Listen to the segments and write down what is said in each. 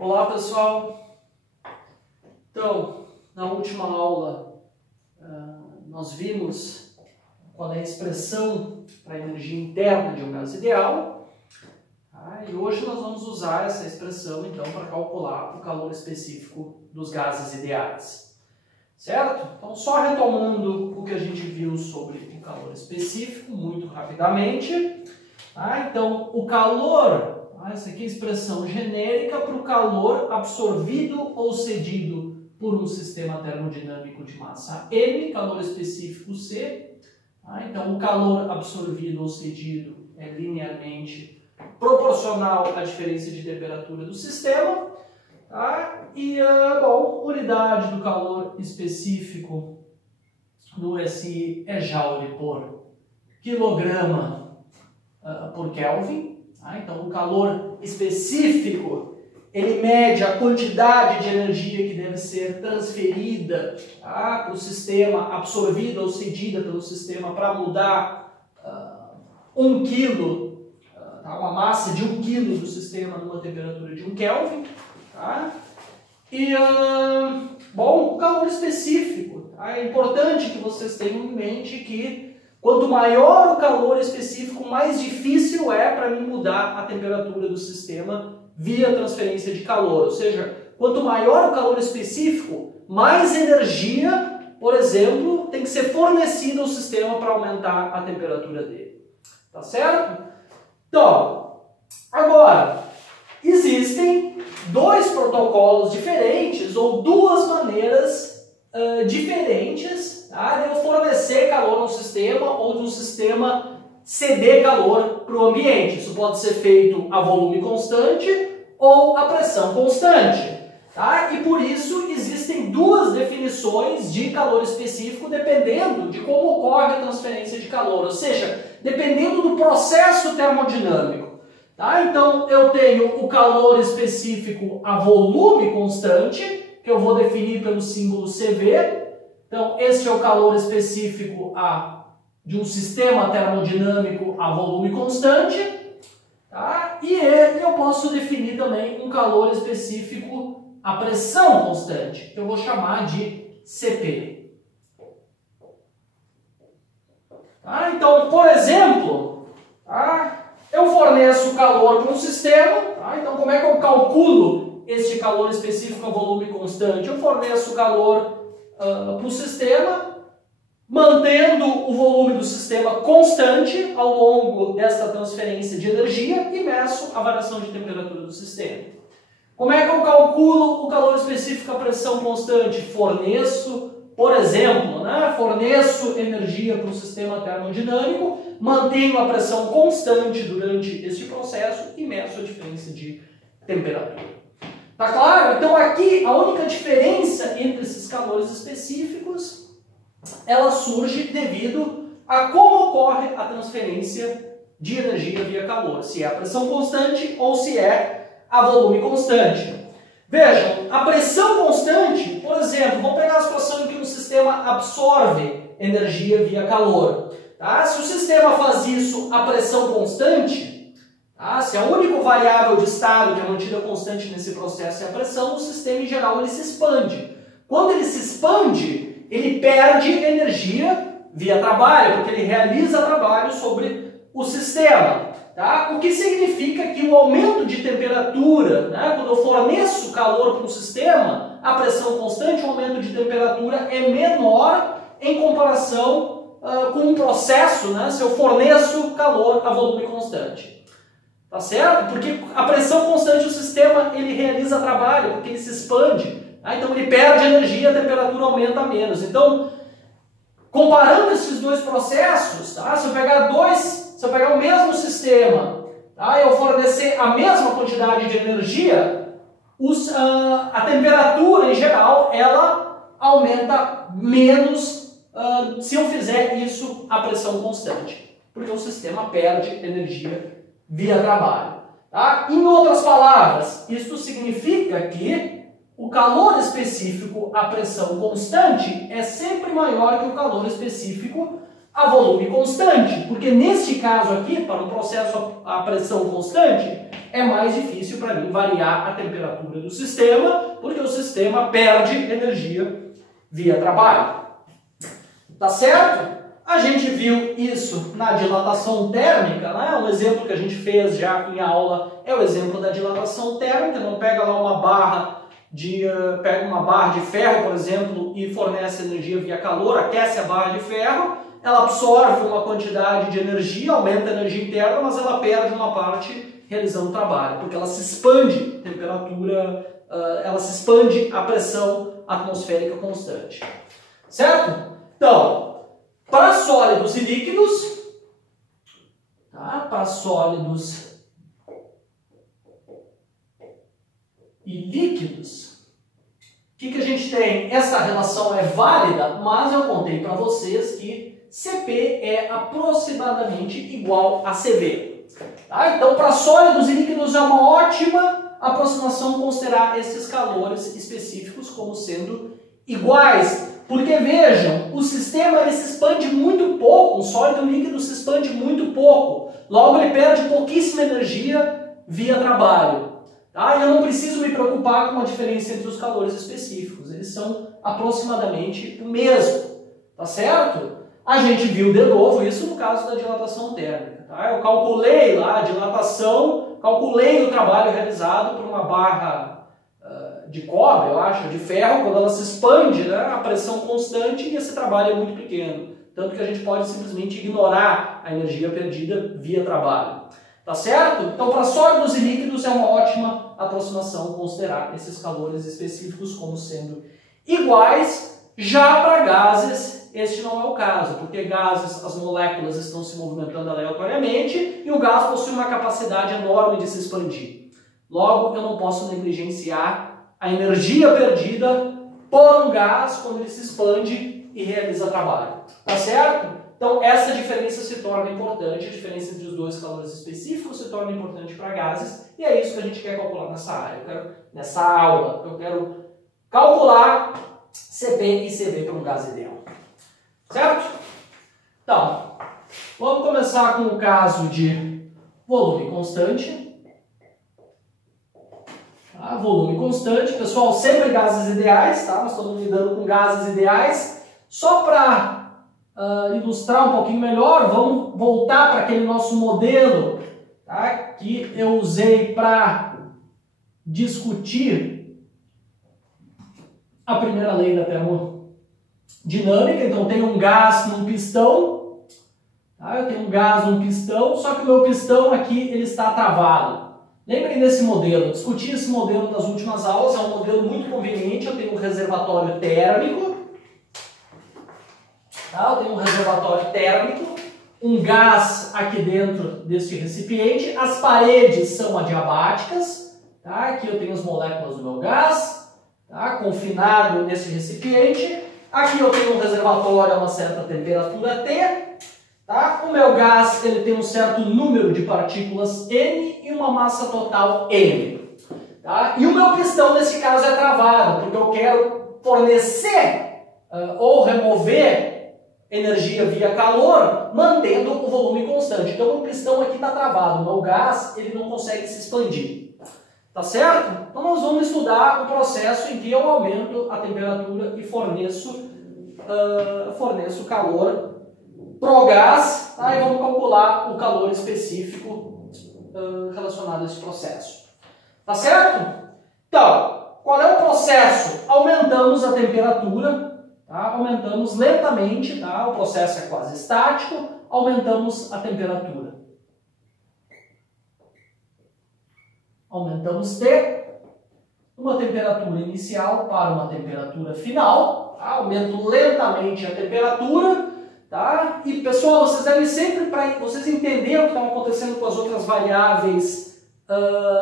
Olá pessoal, então na última aula nós vimos qual é a expressão para a energia interna de um gás ideal, tá? E hoje nós vamos usar essa expressão então para calcular o calor específico dos gases ideais, certo? Então só retomando o que a gente viu sobre o calor específico muito rapidamente, tá? Então o calor, essa aqui é a expressão genérica para o calor absorvido ou cedido por um sistema termodinâmico de massa M, calor específico C. Então, o calor absorvido ou cedido é linearmente proporcional à diferença de temperatura do sistema. E, unidade do calor específico no SI é Joule por quilograma por Kelvin. Então, o calor específico, ele mede a quantidade de energia que deve ser transferida para o sistema, absorvida ou cedida pelo sistema para mudar 1 kg, uma massa de 1 kg do sistema numa temperatura de 1 Kelvin. E, o calor específico, é importante que vocês tenham em mente que quanto maior o calor específico, mais difícil é para mim mudar a temperatura do sistema via transferência de calor. Ou seja, quanto maior o calor específico, mais energia, por exemplo, tem que ser fornecida ao sistema para aumentar a temperatura dele. Tá certo? Então, agora, existem dois protocolos diferentes ou duas maneiras diferentes de eu fornecer calor ao sistema ou de um sistema ceder calor para o ambiente. Isso pode ser feito a volume constante ou a pressão constante. E por isso existem duas definições de calor específico dependendo de como ocorre a transferência de calor, ou seja, dependendo do processo termodinâmico. Então eu tenho o calor específico a volume constante, que eu vou definir pelo símbolo CV. Então, este é o calor específico de um sistema termodinâmico a volume constante. E eu posso definir também um calor específico a pressão constante, que eu vou chamar de CP. Então, por exemplo, eu forneço calor para um sistema. Então, como é que eu calculo este calor específico a volume constante? Eu forneço calor para o sistema, mantendo o volume do sistema constante ao longo desta transferência de energia e meço a variação de temperatura do sistema. Como é que eu calculo o calor específico a pressão constante? Forneço, por exemplo, forneço energia para o sistema termodinâmico, mantenho a pressão constante durante este processo e meço a diferença de temperatura. Tá claro? Então aqui a única diferença entre esses calores específicos, ela surge devido a como ocorre a transferência de energia via calor, se é a pressão constante ou se é a volume constante. Vejam, a pressão constante, por exemplo, vamos pegar a situação em que um sistema absorve energia via calor. Se o sistema faz isso a pressão constante, se a única variável de estado que é mantida constante nesse processo é a pressão, o sistema em geral ele se expande. Quando ele se expande, ele perde energia via trabalho, porque ele realiza trabalho sobre o sistema. O que significa que o aumento de temperatura, quando eu forneço calor para um sistema, a pressão constante, o aumento de temperatura é menor em comparação com um processo, se eu forneço calor a volume constante. Tá certo? Porque a pressão constante do sistema, ele realiza trabalho, porque ele se expande. Então ele perde energia, a temperatura aumenta menos. Então, comparando esses dois processos, se eu pegar o mesmo sistema, e eu fornecer a mesma quantidade de energia, a temperatura em geral, ela aumenta menos se eu fizer isso a pressão constante. Porque o sistema perde energia via trabalho. Em outras palavras, isto significa que o calor específico à pressão constante é sempre maior que o calor específico a volume constante, porque neste caso aqui, para um processo a pressão constante, é mais difícil para mim variar a temperatura do sistema, porque o sistema perde energia via trabalho. Tá certo? A gente viu isso na dilatação térmica, né? Um exemplo que a gente fez já em aula é o exemplo da dilatação térmica. Não pega lá uma barra de ferro, por exemplo, e fornece energia via calor, aquece a barra de ferro, ela absorve uma quantidade de energia, aumenta a energia interna, mas ela perde uma parte realizando o trabalho, porque ela se expande a temperatura, ela se expande a pressão atmosférica constante. Certo? Então, para sólidos e líquidos, tá? Para sólidos e líquidos, o que a gente tem? Essa relação é válida, mas eu contei para vocês que Cp é aproximadamente igual a Cv. Tá? Então, para sólidos e líquidos é uma ótima aproximação considerar esses calores específicos como sendo iguais. Porque vejam, o sistema ele se expande muito pouco, o sólido e o líquido se expande muito pouco. Logo ele perde pouquíssima energia via trabalho. Tá? E eu não preciso me preocupar com a diferença entre os calores específicos. Eles são aproximadamente o mesmo. Tá certo? A gente viu de novo isso no caso da dilatação térmica. Tá? Eu calculei lá a dilatação, calculei o trabalho realizado por uma barra de cobre, eu acho, de ferro, quando ela se expande, né, a pressão constante e esse trabalho é muito pequeno. Tanto que a gente pode simplesmente ignorar a energia perdida via trabalho. Tá certo? Então, para sólidos e líquidos é uma ótima aproximação considerar esses calores específicos como sendo iguais. Já para gases, este não é o caso, porque gases, as moléculas estão se movimentando aleatoriamente e o gás possui uma capacidade enorme de se expandir. Logo, eu não posso negligenciar a energia perdida por um gás quando ele se expande e realiza trabalho. Tá certo? Então, essa diferença se torna importante, a diferença entre os dois calores específicos se torna importante para gases, e é isso que a gente quer calcular nessa área, nessa aula. Eu quero calcular Cp e Cv para um gás ideal. Certo? Então, vamos começar com o caso de volume constante. Tá? Volume constante, pessoal, sempre gases ideais, tá? Nós estamos lidando com gases ideais. Só para ilustrar um pouquinho melhor, vamos voltar para aquele nosso modelo, tá? Que eu usei para discutir a primeira lei da termodinâmica. Então, tem um gás num pistão, tá? Eu tenho um gás num pistão, só que o meu pistão aqui ele está travado. Lembrem desse modelo, eu discuti esse modelo nas últimas aulas, é um modelo muito conveniente. Eu tenho um reservatório térmico, tá? Eu tenho um reservatório térmico, um gás aqui dentro deste recipiente, as paredes são adiabáticas, tá? Aqui eu tenho as moléculas do meu gás, tá? Confinado nesse recipiente, aqui eu tenho um reservatório a uma certa temperatura T, tá? O meu gás ele tem um certo número de partículas N e uma massa total M. Tá? E o meu pistão nesse caso é travado, porque eu quero fornecer ou remover energia via calor, mantendo o volume constante. Então o pistão aqui está travado, o meu gás ele não consegue se expandir. Tá certo? Então nós vamos estudar o processo em que eu aumento a temperatura e forneço calor pro gás, tá? E vamos calcular o calor específico relacionado a esse processo. Tá certo? Então, qual é o processo? Aumentamos a temperatura, tá? Aumentamos lentamente, tá? O processo é quase estático, aumentamos a temperatura. Aumentamos de uma temperatura inicial para uma temperatura final, tá? Aumento lentamente a temperatura. Tá? E pessoal, vocês devem sempre, para vocês entenderem o que está acontecendo com as outras variáveis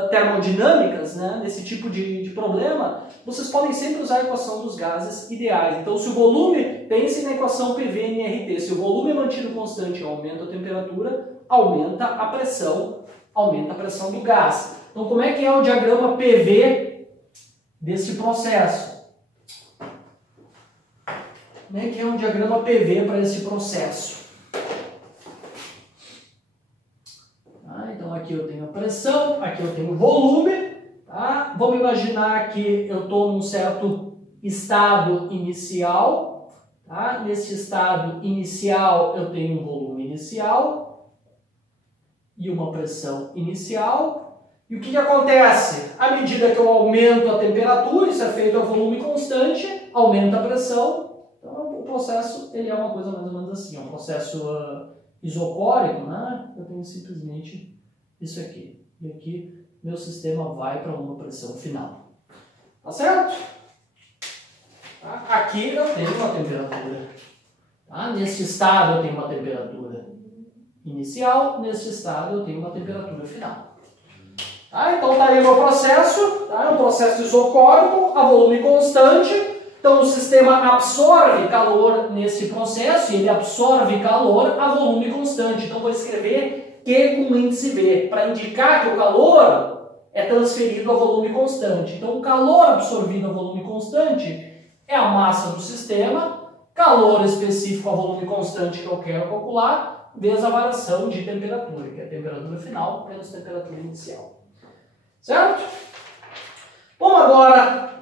termodinâmicas, né? Nesse tipo de problema, vocês podem sempre usar a equação dos gases ideais. Então, se o volume, pense na equação PV/nRT, se o volume é mantido constante, aumenta a temperatura, aumenta a pressão do gás. Então, como é que é o diagrama PV desse processo? Como é que é um diagrama PV para esse processo? Então aqui eu tenho a pressão, aqui eu tenho o volume. Tá? Vamos imaginar que eu estou num certo estado inicial. Tá? Nesse estado inicial eu tenho um volume inicial e uma pressão inicial. E o que acontece? À medida que eu aumento a temperatura, isso é feito a volume constante, aumenta a pressão. Então o processo ele é uma coisa mais ou menos assim, é um processo isocórico, né? Eu tenho simplesmente isso aqui. E aqui meu sistema vai para uma pressão final. Tá certo? Tá? Aqui eu tenho uma temperatura. Tá? Neste estado eu tenho uma temperatura inicial, neste estado eu tenho uma temperatura final. Tá? Então tá aí o meu processo, tá? É um processo isocórico a volume constante. Então o sistema absorve calor nesse processo e ele absorve calor a volume constante. Então vou escrever Q com índice V para indicar que o calor é transferido a volume constante. Então o calor absorvido a volume constante é a massa do sistema, calor específico a volume constante que eu quero calcular, vezes a variação de temperatura, que é a temperatura final menos temperatura inicial. Certo? Bom, agora,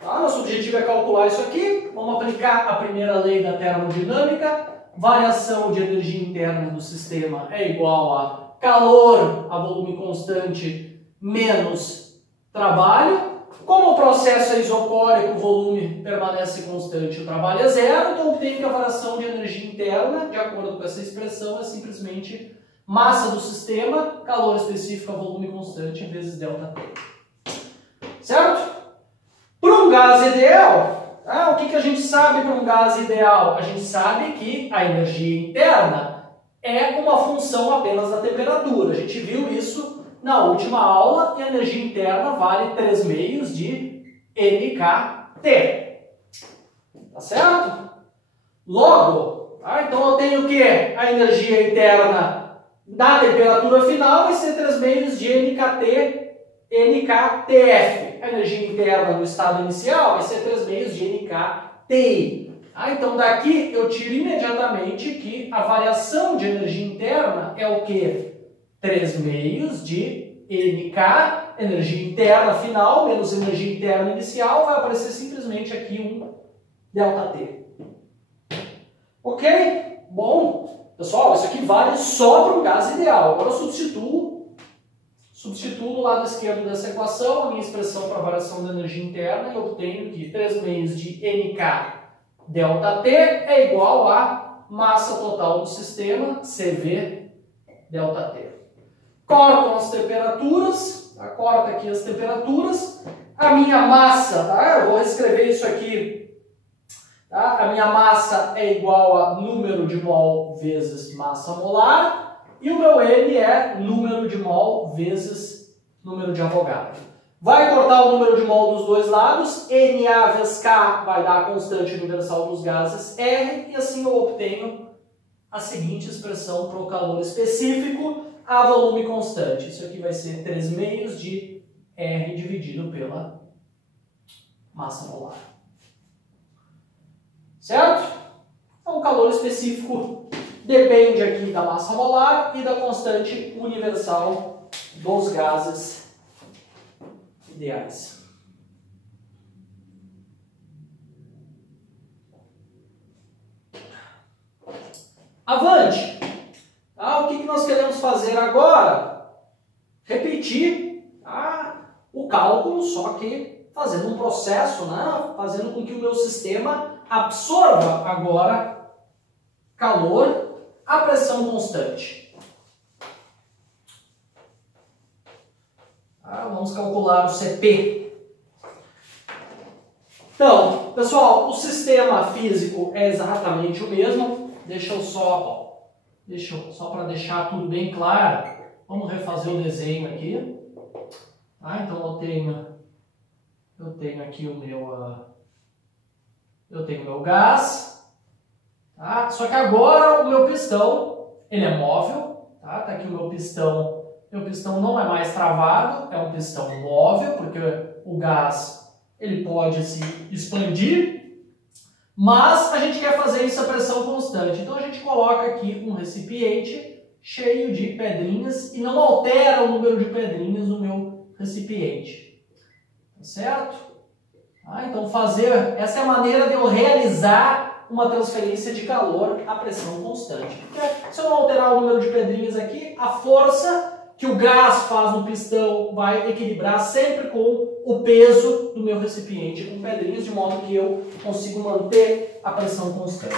tá, nosso objetivo é calcular isso aqui. Vamos aplicar a primeira lei da termodinâmica. Variação de energia interna do sistema é igual a calor a volume constante menos trabalho. Como o processo é isocórico, o volume permanece constante, o trabalho é zero, então eu obtenho que a variação de energia interna, de acordo com essa expressão, é simplesmente massa do sistema, calor específico a volume constante, vezes ΔT. Certo? Para um gás ideal, o que a gente sabe para um gás ideal? A gente sabe que a energia interna é uma função apenas da temperatura. A gente viu isso na última aula e a energia interna vale 3 meios de nKT. Tá certo? Logo, então eu tenho que a energia interna da temperatura final vai ser 3 meios de nKTF. A energia interna no estado inicial vai ser 3 meios de nKTI. Então daqui eu tiro imediatamente que a variação de energia interna é o quê? 3 meios de NK, energia interna final, menos energia interna inicial, vai aparecer simplesmente aqui um ΔT. Ok? Bom, pessoal, isso aqui vale só para um gás ideal. Agora eu substituo do lado esquerdo dessa equação a minha expressão para a variação da energia interna e obtenho que 3 meios de NK ΔT é igual a massa total do sistema, CV ΔT. Cortam as temperaturas, tá? Corta aqui as temperaturas. A minha massa, tá? Eu vou escrever isso aqui. Tá? A minha massa é igual a número de mol vezes massa molar. E o meu N é número de mol vezes número de Avogadro. Vai cortar o número de mol dos dois lados. Na vezes K vai dar a constante universal dos gases R. E assim eu obtenho a seguinte expressão para o calor específico a volume constante. Isso aqui vai ser 3 meios de R dividido pela massa molar. Certo? Então o calor específico depende aqui da massa molar e da constante universal dos gases ideais. Avante! O que nós queremos fazer agora? Repetir o cálculo, só que fazendo um processo, né? Fazendo com que o meu sistema absorva agora calor a pressão constante. Vamos calcular o CP. Então, pessoal, o sistema físico é exatamente o mesmo. Deixa eu só para deixar tudo bem claro, vamos refazer o desenho aqui. Então eu tenho aqui o meu gás. Só que agora o meu pistão ele é móvel. Tá aqui o meu pistão. Meu pistão não é mais travado, é um pistão móvel, porque o gás ele pode se expandir. Mas a gente quer fazer isso a pressão constante. Então a gente coloca aqui um recipiente cheio de pedrinhas e não altera o número de pedrinhas no meu recipiente. Tá certo? Então essa é a maneira de eu realizar uma transferência de calor a pressão constante. Porque se eu não alterar o número de pedrinhas aqui, a força que o gás faz no pistão vai equilibrar sempre com o peso do meu recipiente com pedrinhas, de modo que eu consigo manter a pressão constante.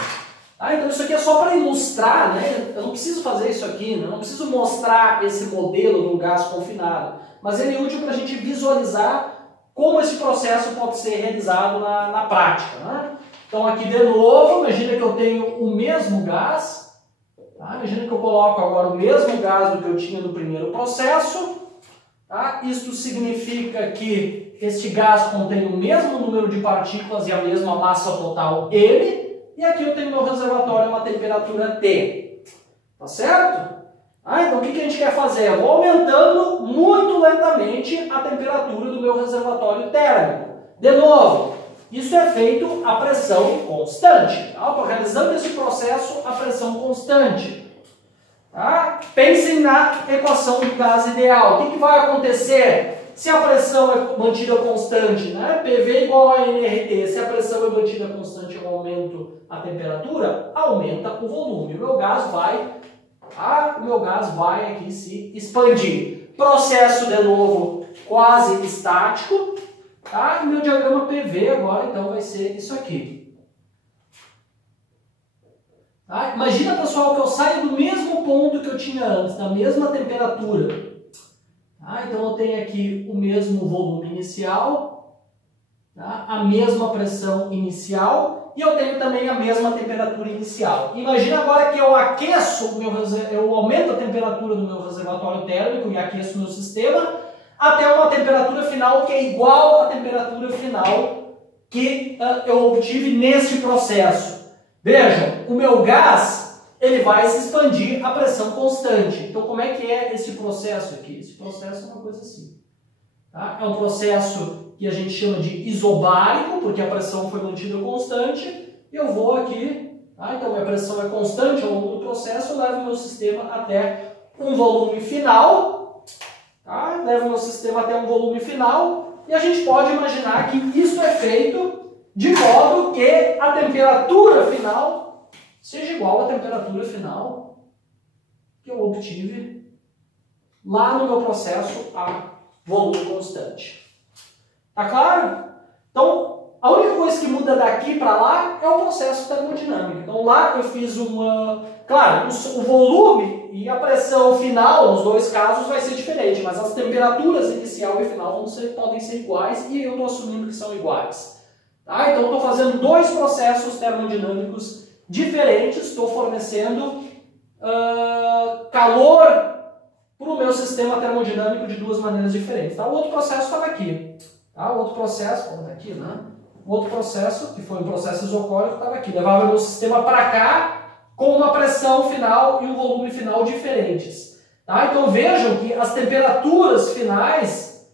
Então isso aqui é só para ilustrar, né? Eu não preciso fazer isso aqui, né? Eu não preciso mostrar esse modelo de um gás confinado, mas ele é útil para a gente visualizar como esse processo pode ser realizado na prática, né? Então aqui de novo, imagina que eu tenho o mesmo gás, tá? Imagina que eu coloco agora o mesmo gás do que eu tinha no primeiro processo. Tá? Isto significa que este gás contém o mesmo número de partículas e a mesma massa total M, e aqui eu tenho meu reservatório a uma temperatura T. Tá certo? Então o que a gente quer fazer? Eu vou aumentando muito lentamente a temperatura do meu reservatório térmico. De novo, isso é feito a pressão constante. Estou realizando esse processo a pressão constante. Pensem na equação do gás ideal. O que vai acontecer se a pressão é mantida constante? Né? PV igual a nRT. Se a pressão é mantida constante, eu aumento a temperatura, aumenta o volume. O meu gás vai aqui se expandir. Processo, de novo, quase estático. E meu diagrama PV agora, então, vai ser isso aqui. Imagina, pessoal, que eu saio do mesmo ponto que eu tinha antes, da mesma temperatura. Então, eu tenho aqui o mesmo volume inicial, a mesma pressão inicial, e eu tenho também a mesma temperatura inicial. Imagina agora que eu aqueço, eu aumento a temperatura do meu reservatório térmico e aqueço o meu sistema até uma temperatura final que é igual à temperatura final que eu obtive neste processo. Vejam, o meu gás ele vai se expandir a pressão constante. Então, como é que é esse processo aqui? Esse processo é uma coisa assim. É um processo que a gente chama de isobárico, porque a pressão foi mantida constante. Eu vou aqui, então minha pressão é constante ao longo do processo, eu levo o meu sistema até um volume final. Levo o meu sistema até um volume final. E a gente pode imaginar que isso é feito de modo que a temperatura final seja igual à temperatura final que eu obtive lá no meu processo a volume constante. Tá claro? Então, a única coisa que muda daqui para lá é o processo termodinâmico. Então, lá eu fiz uma... Claro, o volume e a pressão final, nos dois casos, vai ser diferente, mas as temperaturas inicial e final podem ser iguais e eu estou assumindo que são iguais. Então, eu estou fazendo dois processos termodinâmicos diferentes, estou fornecendo calor para o meu sistema termodinâmico de duas maneiras diferentes. O outro processo estava aqui. O outro processo, aqui, né? O outro processo, que foi um processo isocórico, estava aqui. Levava o meu sistema para cá com uma pressão final e um volume final diferentes. Então vejam que as temperaturas finais,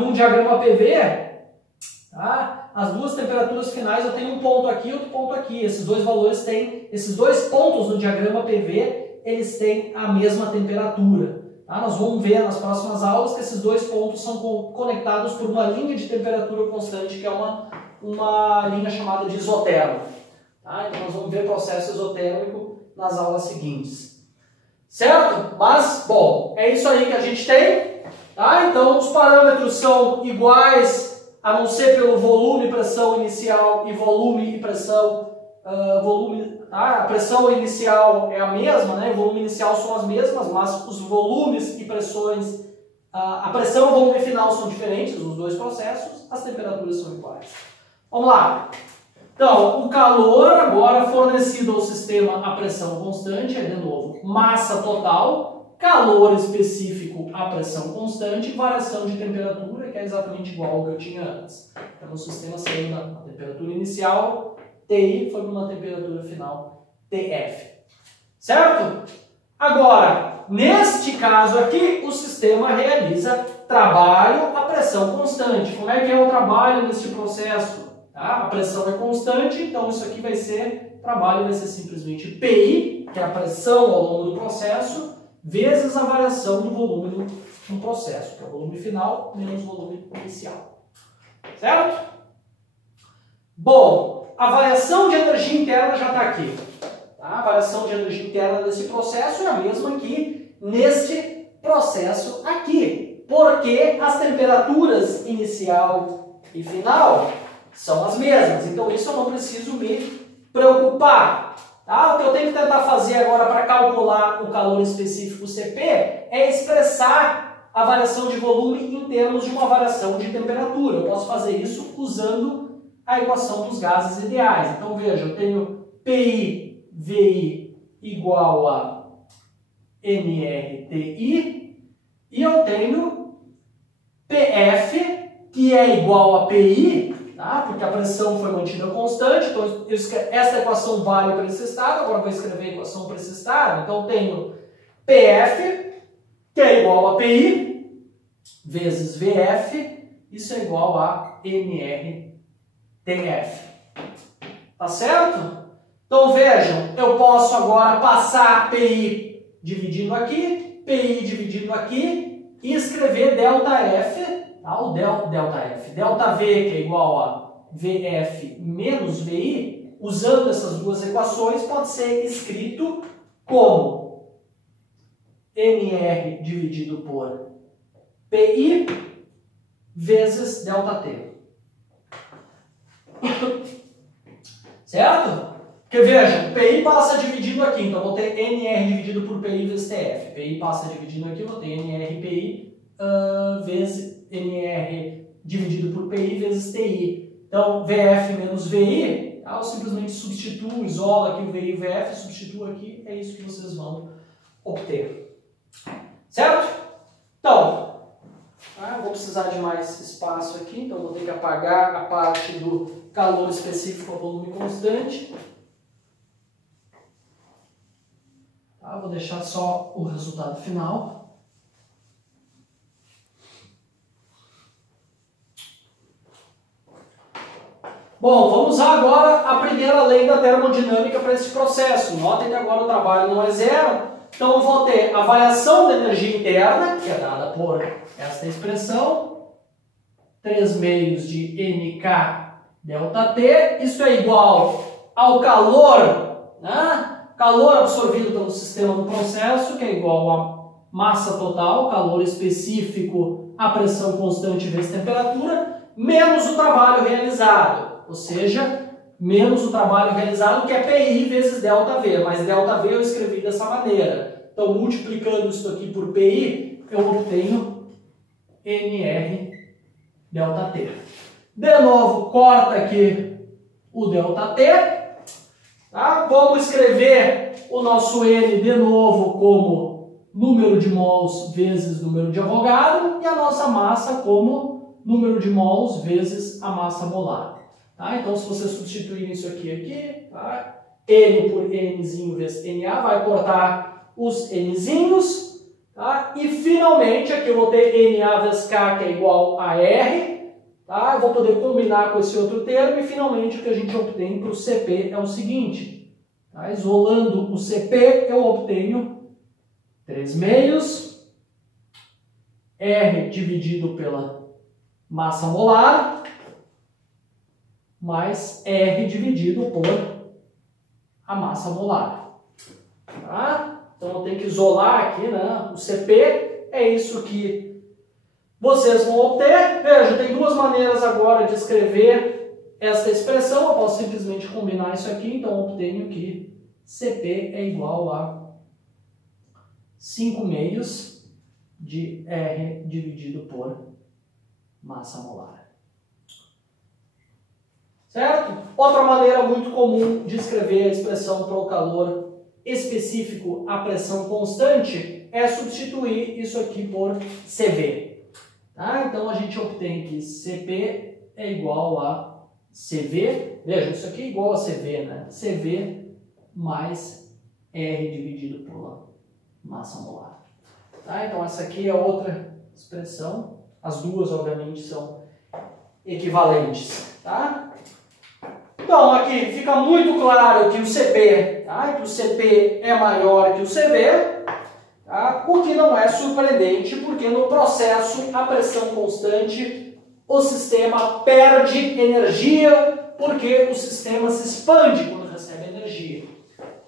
num diagrama PV, as duas temperaturas finais, eu tenho um ponto aqui e outro ponto aqui. Esses dois valores têm, esses dois pontos no diagrama PV, eles têm a mesma temperatura. Nós vamos ver nas próximas aulas que esses dois pontos são conectados por uma linha de temperatura constante, que é uma linha chamada de isotermo. Então nós vamos ver processo isotérmico nas aulas seguintes. Certo? Mas, bom, é isso aí que a gente tem. Então os parâmetros são iguais, a não ser pelo volume, pressão inicial e volume e pressão. A pressão inicial é a mesma, né? O volume inicial são as mesmas, mas os volumes e pressões, a pressão e o volume final são diferentes nos dois processos, as temperaturas são iguais. Vamos lá. Então, o calor agora fornecido ao sistema a pressão constante, de novo, massa total, calor específico à pressão constante, variação de temperatura, que é exatamente igual ao que eu tinha antes. Então, o sistema saiu da temperatura inicial, TI, foi para uma temperatura final, TF. Certo? Agora, neste caso aqui, o sistema realiza trabalho a pressão constante. Como é que é o trabalho neste processo? A pressão é constante, então isso aqui vai ser trabalho vai ser simplesmente PI, que é a pressão ao longo do processo, vezes a variação do volume no processo, que é o volume final menos o volume inicial. Certo? Bom, a variação de energia interna já está aqui. Tá? A variação de energia interna desse processo é a mesma que neste processo aqui, porque as temperaturas inicial e final são as mesmas. Então isso eu não preciso me preocupar. Tá? O que eu tenho que tentar fazer agora para calcular o calor específico Cp é expressar a variação de volume em termos de uma variação de temperatura. Eu posso fazer isso usando a equação dos gases ideais. Então veja, eu tenho PI, VI igual a NRTI e eu tenho PF, que é igual a PI, tá? Porque a pressão foi mantida constante, então essa equação vale para esse estado, agora eu vou escrever a equação para esse estado. Então eu tenho PF, que é igual a PI, vezes VF, isso é igual a NRTF. Tá certo? Então vejam, eu posso agora passar PI dividindo aqui, PI dividindo aqui e escrever ΔF, tá? O ΔF. ΔV, que é igual a VF menos VI, usando essas duas equações, pode ser escrito como NR dividido por PI vezes ΔT. Certo? Porque vejam, PI passa dividindo aqui, então eu vou ter NR dividido por PI vezes TF. PI passa dividindo aqui, eu vou ter NRPI vezes NR dividido por PI vezes TI. Então, VF menos VI, eu simplesmente substituo, isolo aqui o VI e o VF, substituo aqui, é isso que vocês vão obter. Certo? Então, vou precisar de mais espaço aqui, então vou ter que apagar a parte do calor específico a volume constante. Tá, vou deixar só o resultado final. Bom, vamos usar agora a primeira lei da termodinâmica para esse processo. Notem que agora o trabalho não é zero. Então eu vou ter a variação da energia interna, que é dada por esta expressão, 3 meios de NK ΔT, isso é igual ao calor, né? Calor absorvido pelo sistema do processo, que é igual a massa total, calor específico, a pressão constante vezes temperatura, menos o trabalho realizado, ou seja, menos o trabalho realizado, que é PI vezes ΔV, mas ΔV eu escrevi dessa maneira. Então, multiplicando isso aqui por PI, eu obtenho NR ΔT. De novo, corta aqui o ΔT. Tá? Vamos escrever o nosso N de novo como número de mols vezes número de Avogadro e a nossa massa como número de mols vezes a massa molar. Tá? Então, se você substituir isso aqui, tá? N por Nzinho vezes NA, vai cortar os Nzinhos. Tá? E finalmente, aqui eu vou ter NA vezes K, que é igual a R. Tá? Eu vou poder combinar com esse outro termo e finalmente o que a gente obtém para o CP é o seguinte. Tá? Isolando o CP, eu obtenho 3 meios R dividido pela massa molar mais R dividido por a massa molar. Tá? Então eu tenho que isolar aqui, né? O CP é isso que vocês vão obter. Veja, tem duas maneiras agora de escrever esta expressão. Eu posso simplesmente combinar isso aqui, então eu obtenho que CP é igual a 5 meios de R dividido por massa molar. Certo? Outra maneira muito comum de escrever a expressão para o calor específico à pressão constante é substituir isso aqui por CV. Tá? Então a gente obtém que CP é igual a CV. Veja, isso aqui é igual a CV, né? CV mais R dividido por massa molar. Tá? Então essa aqui é outra expressão. As duas, obviamente, são equivalentes. Tá? Então, aqui fica muito claro que o CP, tá? Que o CP é maior que o CV, tá? O que não é surpreendente, porque no processo, a pressão constante, o sistema perde energia, porque o sistema se expande quando recebe energia,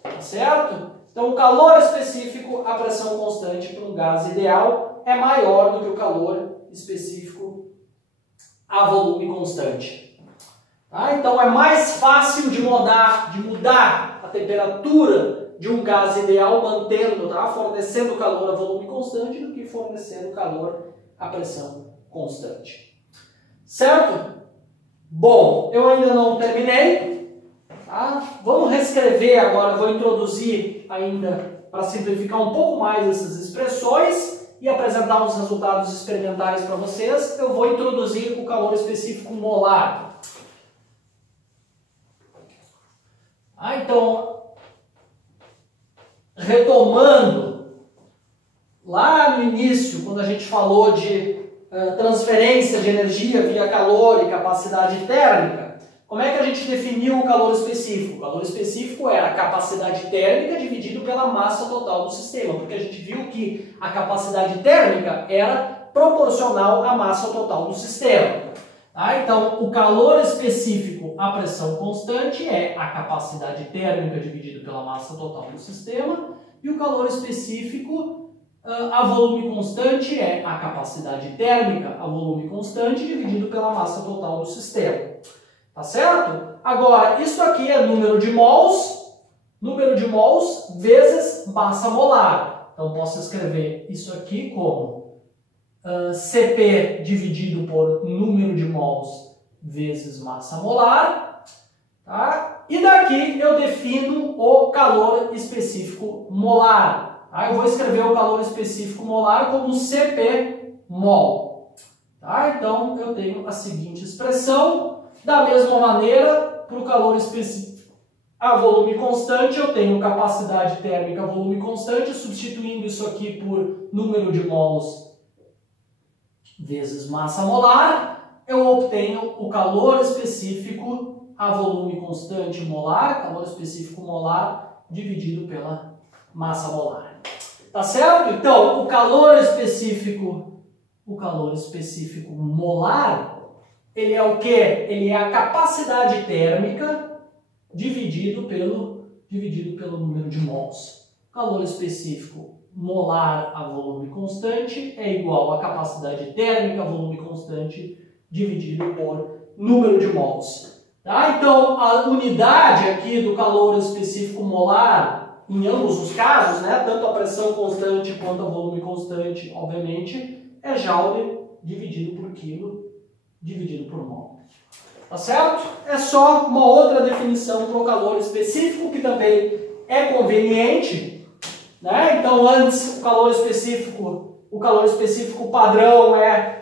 tá certo? Então, o calor específico, a pressão constante para um gás ideal é maior do que o calor específico a volume constante. Tá? Então, é mais fácil de mudar a temperatura de um gás ideal mantendo, tá? Fornecendo calor a volume constante do que fornecendo calor a pressão constante. Certo? Bom, eu ainda não terminei. Tá? Vamos reescrever agora, vou introduzir ainda para simplificar um pouco mais essas expressões e apresentar os resultados experimentais para vocês. Eu vou introduzir o calor específico molar. Então, retomando lá no início, quando a gente falou de transferência de energia via calor e capacidade térmica, como é que a gente definiu o calor específico? O calor específico era a capacidade térmica dividido pela massa total do sistema, porque a gente viu que a capacidade térmica era proporcional à massa total do sistema. Tá? Então, o calor específico, a pressão constante, é a capacidade térmica dividido pela massa total do sistema, e o calor específico, a volume constante, é a capacidade térmica, a volume constante, dividido pela massa total do sistema. Tá certo? Agora, isso aqui é número de mols vezes massa molar. Então, posso escrever isso aqui como Cp dividido por número de mols vezes massa molar. Tá? E daqui eu defino o calor específico molar. Tá? Eu vou escrever o calor específico molar como Cp mol. Tá? Então, eu tenho a seguinte expressão. Da mesma maneira, para o calor específico a volume constante, eu tenho capacidade térmica volume constante, substituindo isso aqui por número de mols vezes massa molar, eu obtenho o calor específico a volume constante molar, calor específico molar, dividido pela massa molar. Tá certo? Então, o calor específico molar, ele é o quê? Ele é a capacidade térmica dividido pelo número de mols. Calor específico molar a volume constante é igual a capacidade térmica a volume constante dividido por número de mols. Tá? Então, a unidade aqui do calor específico molar, em ambos os casos, né, tanto a pressão constante quanto a volume constante, obviamente, é Joule dividido por quilo dividido por mol. Tá certo? É só uma outra definição para o calor específico, que também é conveniente. Né? Então, antes, o calor específico padrão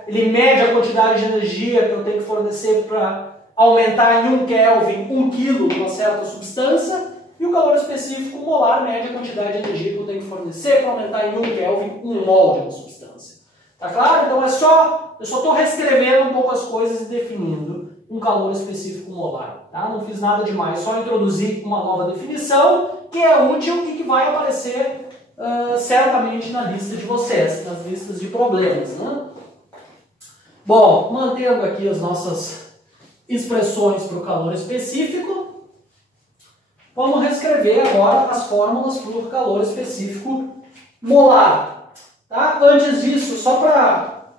ele mede a quantidade de energia que eu tenho que fornecer para aumentar em 1 Kelvin 1 kg de uma certa substância, e o calor específico molar mede a quantidade de energia que eu tenho que fornecer para aumentar em 1 Kelvin 1 mol de uma substância. Tá claro? Então, eu só estou reescrevendo um pouco as coisas e definindo um calor específico molar. Tá? Não fiz nada demais, só introduzi uma nova definição que é útil e que vai aparecer certamente na lista de vocês, nas listas de problemas. Né? Bom, mantendo aqui as nossas expressões para o calor específico, vamos reescrever agora as fórmulas para o calor específico molar. Tá? Antes disso, só para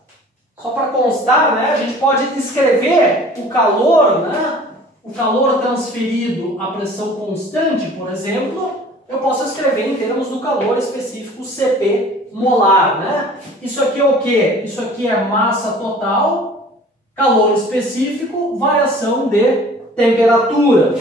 constar, né, a gente pode escrever o calor, né, o calor transferido à pressão constante, por exemplo, eu posso escrever em termos do calor específico Cp molar. Né? Isso aqui é o quê? Isso aqui é massa total, calor específico, variação de temperatura.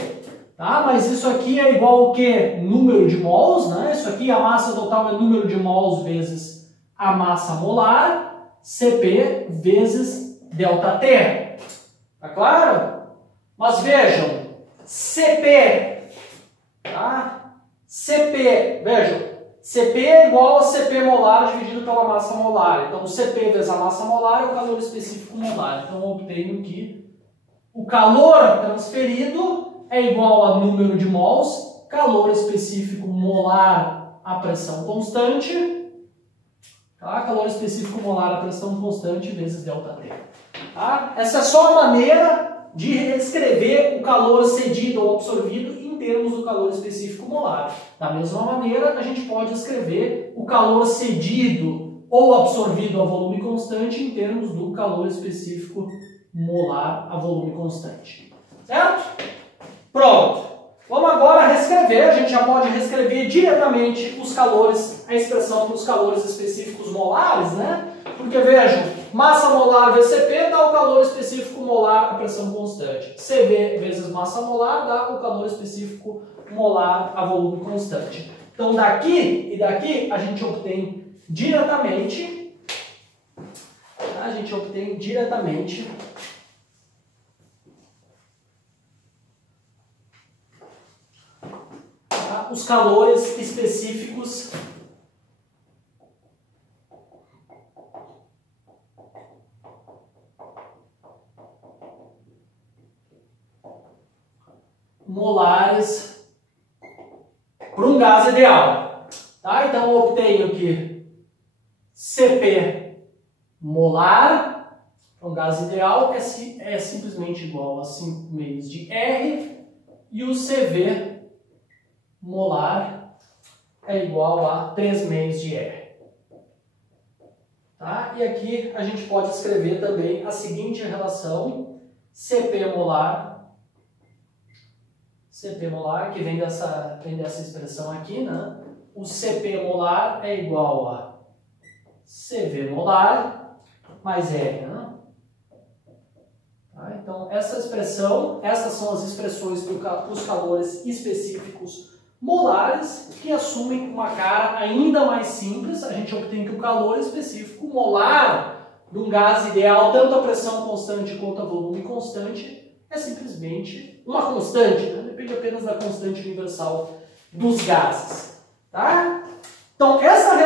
Tá? Mas isso aqui é igual ao quê? Número de mols. Né? Isso aqui, a massa total é número de mols vezes a massa molar, Cp vezes ΔT. Tá claro? Mas vejam, Cp, tá? Cp, vejam, Cp é igual a Cp molar dividido pela massa molar. Então, o Cp vezes a massa molar é o calor específico molar. Então, eu obtenho que o calor transferido é igual a número de mols, calor específico molar a pressão constante, tá? Calor específico molar a pressão constante vezes ΔT. Tá? Essa é só a maneira de escrever o calor cedido ou absorvido em termos do calor específico molar. Da mesma maneira, a gente pode escrever o calor cedido ou absorvido a volume constante em termos do calor específico molar a volume constante. Certo? Pronto. Vamos agora reescrever. A gente já pode reescrever diretamente os calores, a expressão para os calores específicos molares, né? Porque vejam, massa molar VCP dá o calor específico molar a pressão constante. CV vezes massa molar dá o calor específico molar a volume constante. Então daqui e daqui a gente obtém diretamente, os calores específicos molares para um gás ideal. Tá? Então eu obtenho que Cp molar para um gás ideal é simplesmente igual a 5 meios de R e o Cv molar é igual a 3 meios de R. Tá? E aqui a gente pode escrever também a seguinte relação: Cp molar, que vem dessa expressão aqui, né? O Cp molar é igual a Cv molar mais R. Né? Tá? Então, essas são as expressões para os calores específicos molares, que assumem uma cara ainda mais simples. A gente obtém que o calor específico molar de um gás ideal, tanto a pressão constante quanto a volume constante, é simplesmente uma constante, né? Depende apenas da constante universal dos gases. Tá? Então, essas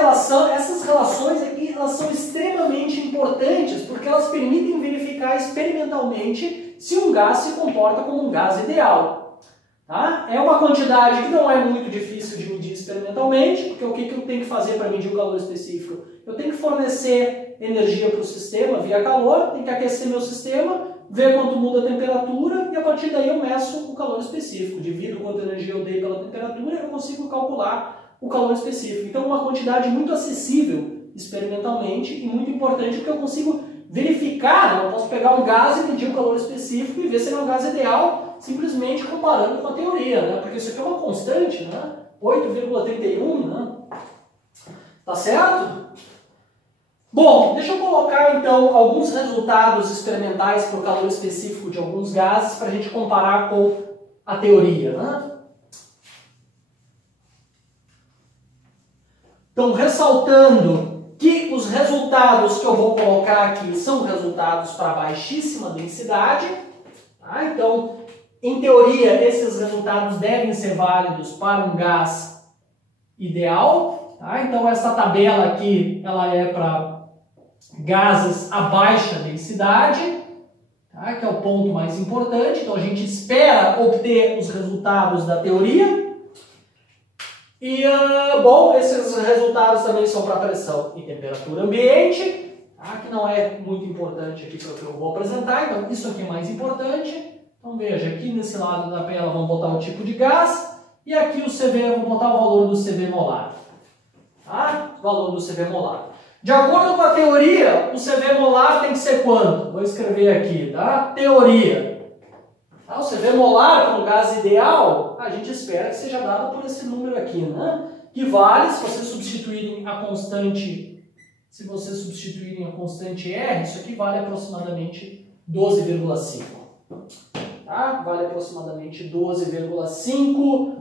relações aqui, elas são extremamente importantes, porque elas permitem verificar experimentalmente se um gás se comporta como um gás ideal. Tá? É uma quantidade que não é muito difícil de medir experimentalmente, porque o que eu tenho que fazer para medir o calor específico? Eu tenho que fornecer energia para o sistema via calor, tenho que aquecer meu sistema, ver quanto muda a temperatura, e a partir daí eu meço o calor específico. Divido quanta energia eu dei pela temperatura e eu consigo calcular o calor específico. Então, uma quantidade muito acessível experimentalmente e muito importante, porque eu consigo verificar, né? Eu posso pegar um gás e medir o calor específico e ver se ele é um gás ideal, simplesmente comparando com a teoria, né? Porque isso aqui é uma constante, né? 8,31, né? Tá certo? Bom, deixa eu colocar então alguns resultados experimentais para o calor específico de alguns gases para a gente comparar com a teoria, né? Então, ressaltando que os resultados que eu vou colocar aqui são resultados para baixíssima densidade. Tá? Então, em teoria, esses resultados devem ser válidos para um gás ideal. Tá? Então, essa tabela aqui ela é para gases a baixa densidade, tá? Que é o ponto mais importante. Então, a gente espera obter os resultados da teoria. E, bom, esses resultados também são para pressão e temperatura ambiente, tá? Que não é muito importante aqui para o que eu vou apresentar, então isso aqui é mais importante. Então veja, aqui nesse lado da tela vamos botar o tipo de gás, e aqui o CV, vamos botar o valor do CV molar. Tá? O valor do CV molar. De acordo com a teoria, o CV molar tem que ser quanto? Vou escrever aqui, tá? Teoria. Tá? O CV molar para um gás ideal, a gente espera que seja dado por esse número aqui, né? Que vale, se vocês substituírem a constante, R, isso aqui vale aproximadamente 12,5. Tá? Vale aproximadamente 12,5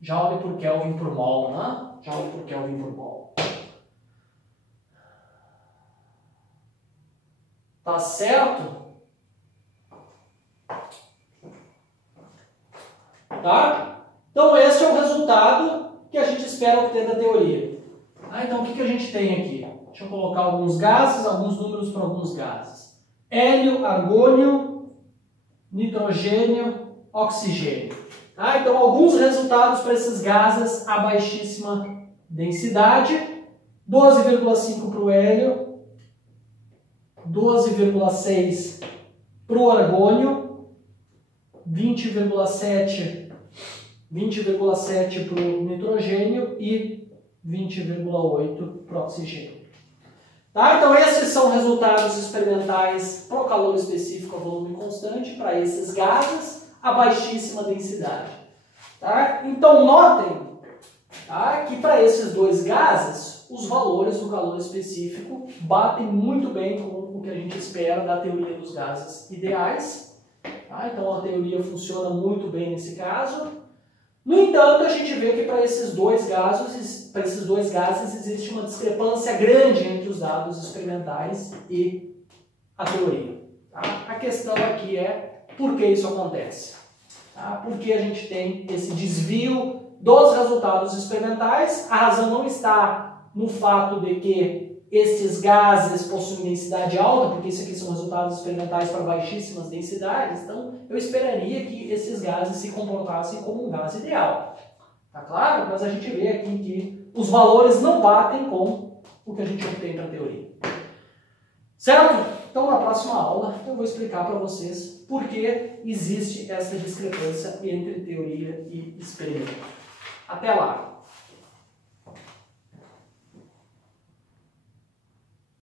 Joule por Kelvin por mol, né? Joule por Kelvin por mol. Tá certo? Tá? Então esse é o resultado que a gente espera obter da teoria. Então o que a gente tem aqui? Deixa eu colocar alguns gases, alguns números para alguns gases. Hélio, argônio, nitrogênio, oxigênio. Tá? Então, alguns resultados para esses gases a baixíssima densidade: 12,5 para o hélio, 12,6 para o argônio, 20,7 para o nitrogênio e 20,8 para o oxigênio. Tá? Então, esses são resultados experimentais para o calor específico a volume constante para esses gases a baixíssima densidade. Tá? Então, notem, tá, que para esses dois gases, os valores do calor específico batem muito bem com o que a gente espera da teoria dos gases ideais. Tá? Então, a teoria funciona muito bem nesse caso. No entanto, a gente vê que para esses dois gases existe uma discrepância grande entre os dados experimentais e a teoria. Tá? A questão aqui é por que isso acontece. Tá? Por que a gente tem esse desvio dos resultados experimentais? A razão não está no fato de que esses gases possuem densidade alta, porque isso aqui são resultados experimentais para baixíssimas densidades, então eu esperaria que esses gases se comportassem como um gás ideal. Tá claro? Mas a gente vê aqui que os valores não batem com o que a gente obtém para a teoria. Certo? Então, na próxima aula, eu vou explicar para vocês por que existe essa discrepância entre teoria e experimento. Até lá!